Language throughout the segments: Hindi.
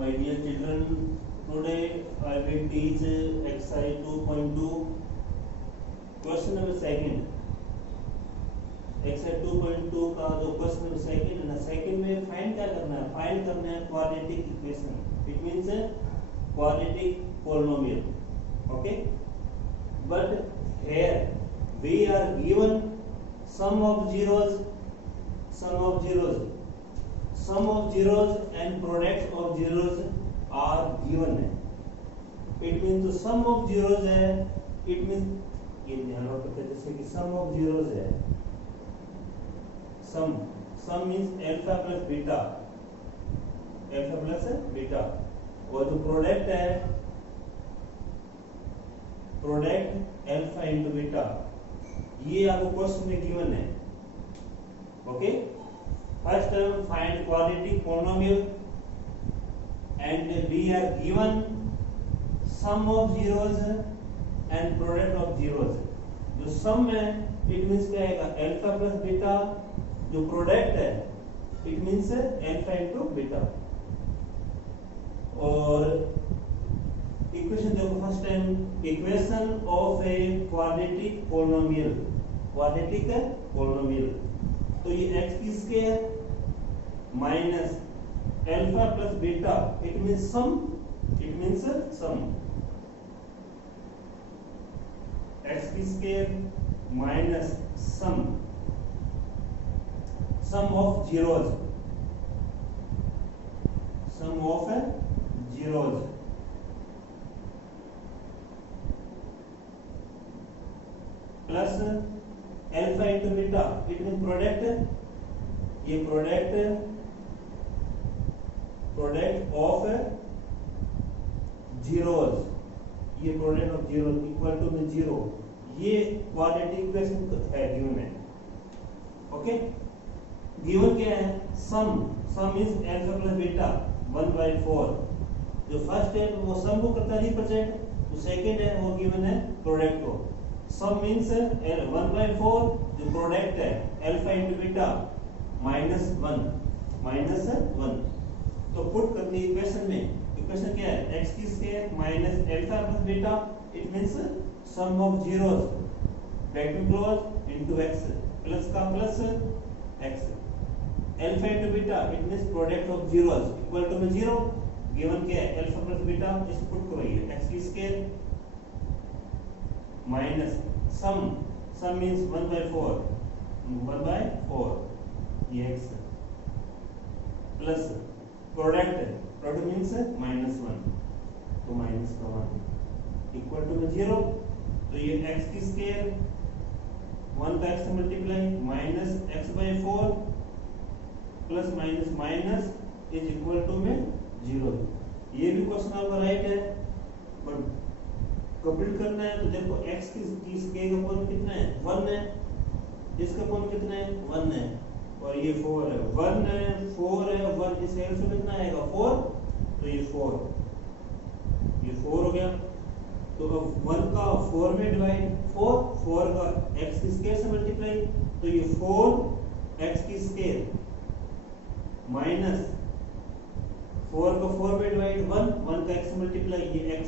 My dear children, today I will teach exercise 2.2 question number second. Exercise 2.2 का जो क्वेश्चन नंबर सेकंड है ना, सेकंड में फाइंड क्या करना है? फाइंड करना है quadratic equation. It means quadratic polynomial. Okay, but here we are given sum of zeros and products of zeros are given है. It means तो sum of zeros है. It means ये ध्यान रखते हैं जैसे कि sum of zeros है. Sum means alpha plus beta और जो प्रोडक्ट है प्रोडक्ट अल्फा इंटू बीटा, ये आपको क्वेश्चन में गिवन है. Okay, first term find quadratic polynomial and we are given sum of zeros and product of zeros. जो सम है इट मींस क्या आएगा? Alpha plus beta. जो प्रोडक्ट है it means alpha into beta. और इक्वेशन देखो first time, equation of a quadratic polynomial. तो ये एक्स की square minus alpha plus beta, it means sum. X की square minus sum of zeros plus alpha into beta, it mean product. ये प्रोडक्ट ऑफ जीरोस, ये product of zero equal to में जीरो. ये क्वाड्रेटिक इक्वेशन है गिवन है. ओके, गिवन क्या है? Sum is alpha plus beta 1/4. जो फर्स्ट है वो सम को करता है रिप्रेजेंट, जो सेकंड है वो गिवन है प्रोडक्ट को. सम मींस 1/4, जो प्रोडक्ट है अल्फा इनटू बीटा -1. तो पुट करनी इक्वेशन में. इक्वेशन क्या है? x की square minus alpha plus beta, it means sum of zeros bracket close into x plus का plus x. Alpha into beta it means product of zeros equal to में 0. गिवन क्या है? Alpha plus beta. इस पुट करो, ये x की स्क्वायर माइनस सम मींस 1/4 ये x प्लस प्रोडक्ट मींस -1, तो माइनस का 1 इक्वल टू में 0. तो ये x की स्क्वायर 1 का x से multiply minus x/4 plus minus is equal to में 0. ये भी क्वेश्चन आपका राइट है, बट कंप्लीट करना है. तो देखो x की स्क्वायर का पॉइंट कितना है? 1 है. इसका पॉइंट कितना है? 1 है. और ये 4 है. 1 है, 4 है, 1 इस एल से कितना आएगा? 4. तो ये 4 हो गया. तो अब 1 का 4 में डिवाइड 4 का x की स्क्वायर से मल्टीप्लाई, तो ये 4x की स्क्वायर माइनस 4 का 4 में डिवाइड 1 का x से मल्टीप्लाई, ये x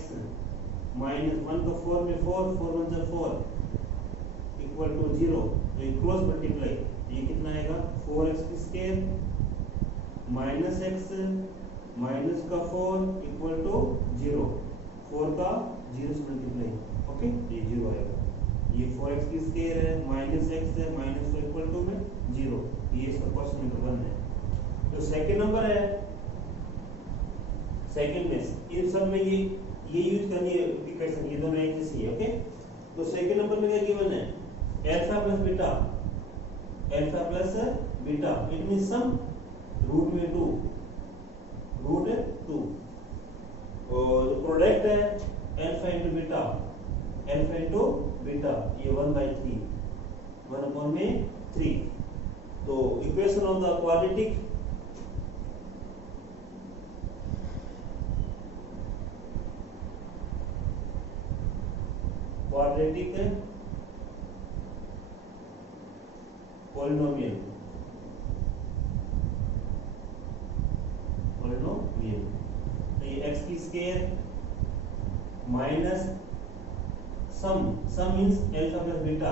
माइनस 1 का 4 में 4 1 जा 4 इक्वल टू 0. तो ये क्रॉस मल्टीप्लाई, ये कितना आएगा? 4x की स्क्वायर माइनस x माइनस का 4 इक्वल टू 0. 4 का 0 से मल्टीप्लाई, ओके, ये 0 आएगा. ये 4x की स्क्वायर है माइनस x है माइनस का इक्वल टू में 0. ये इसका क्वेश्चन नंबर 1 है. जो सेकंड नंबर है, सेकंड में इन सब में ये यूज करनी है इक्वेशन, ये दोनों एक जैसी है. ओके, तो सेकंड नंबर में क्या गिवन है? Alpha plus beta, it means sum root में 2. और जो प्रोडक्ट है अल्फा इनटू बीटा, ये 1/3 1/3. तो equation of the quadratic polynomial square minus sum means alpha plus beta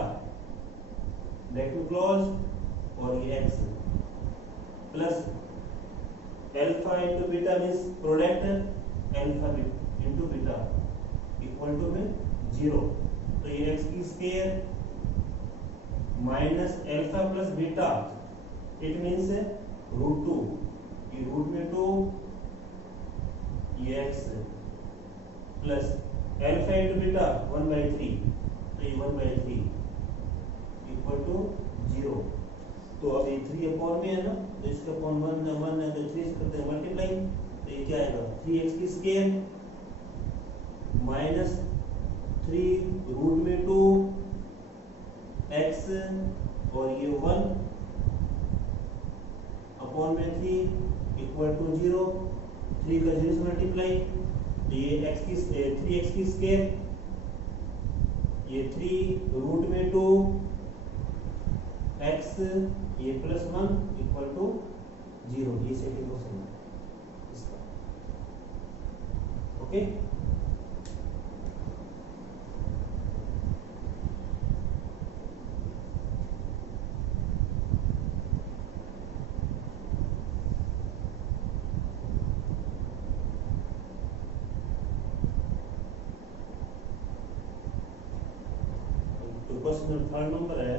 bracket close और ये x plus alpha into beta means product alpha into beta equal to में 0। तो ये x की square minus alpha plus beta it means root 2, ये रूट में 2 ये x plus alpha into beta 1/3, तो ये 1/3 इक्वल टू 0। तो अब ये 3 अपॉन में है ना, तो इसका अपॉन 1 है तो 3 से करते हैं मल्टीप्लाई, तो ये क्या आएगा 3x की स्क्वायर माइनस 3 रूट में 2 x और ये 1 अपॉन में 3 इक्वल टू 0। 3 का 0 से मल्टीप्लाई, तो ये 3x की स्क्वायर ये 3 रूट में 2 x ये प्लस 1 इक्वल टू 0। ये सेकंड क्वेश्चन है इसका। ओके, तो क्वेश्चन 3rd नंबर है।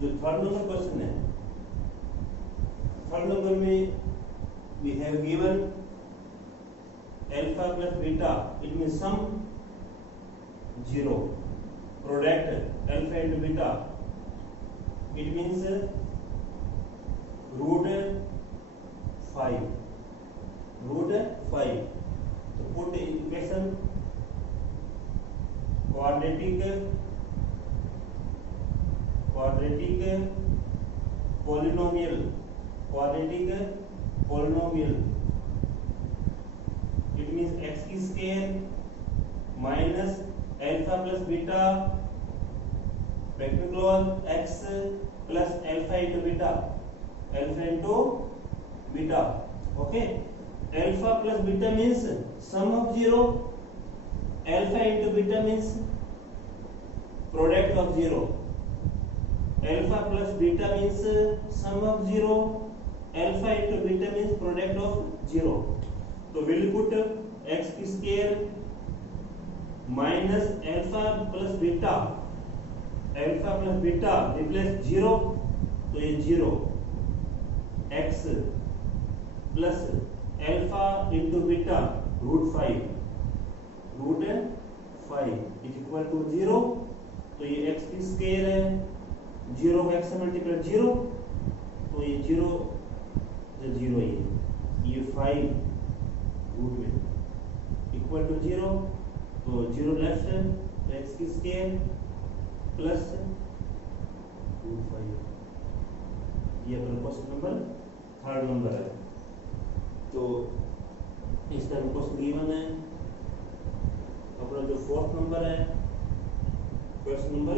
जो 3rd नंबर क्वेश्चन है, 3rd नंबर में we have given alpha plus beta, it means sum 0, product alpha into beta, it means root 5, root 5। तो put equation quadratic polynomial it means x की square minus alpha plus beta bracket close x plus alpha into beta. Okay, alpha plus beta means sum of 0, alpha into beta means product of 0, alpha plus beta means sum of 0, alpha into beta means product of 0। तो विल पुट x की square minus alpha plus beta replace 0, तो ये 0 x plus alpha into beta root 5 is equal to 0। तो ये x की स्क्वायर है 0 को x से मल्टीप्लाई 0, तो ये 0 ये 5 रूट में इक्वल टू 0, तो 0 लेफ्ट है तो x की स्क्वायर प्लस रूट 5। ये अपना क्वेश्चन नंबर 3rd नंबर है। तो इस टाइम क्वेश्चन गिवन है अपना जो 4th नंबर है, क्वेश्चन नंबर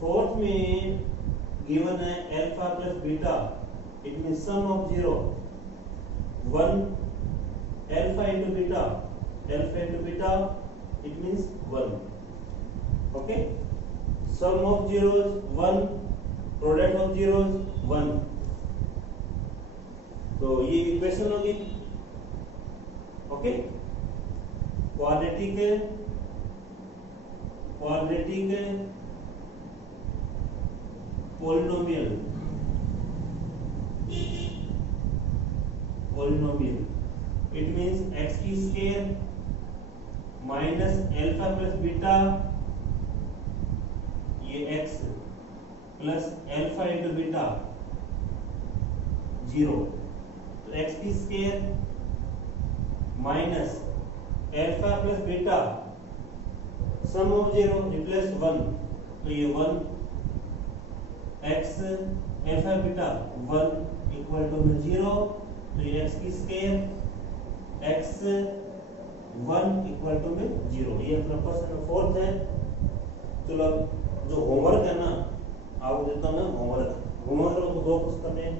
4th में गिवन है alpha plus beta it means sum of 0 1 alpha into beta it means 1। Okay, sum of zeros 1, product of zeros 1। तो ये इक्वेशन होगी। Okay, quadratic polynomial it means x की square minus alpha plus beta ये x plus alpha into beta 0। तो x की square minus alpha plus beta sum of 0 replace 1, तो ये 1 x alpha beta 1 equal to 0। तो ये x की स्क्वायर x 1 इक्वल टू में 0। ये अपना क्वेश्चन 4 है। चलो जो होमवर्क है ना, आपको देता हूँ मैं होमवर्क। होमवर्क को 2 कुछ करने हैं।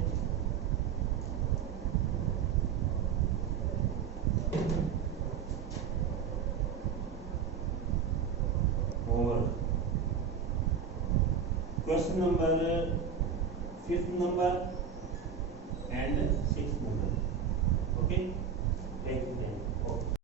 Homework question number 5th number and 6th number. Okay, thank you.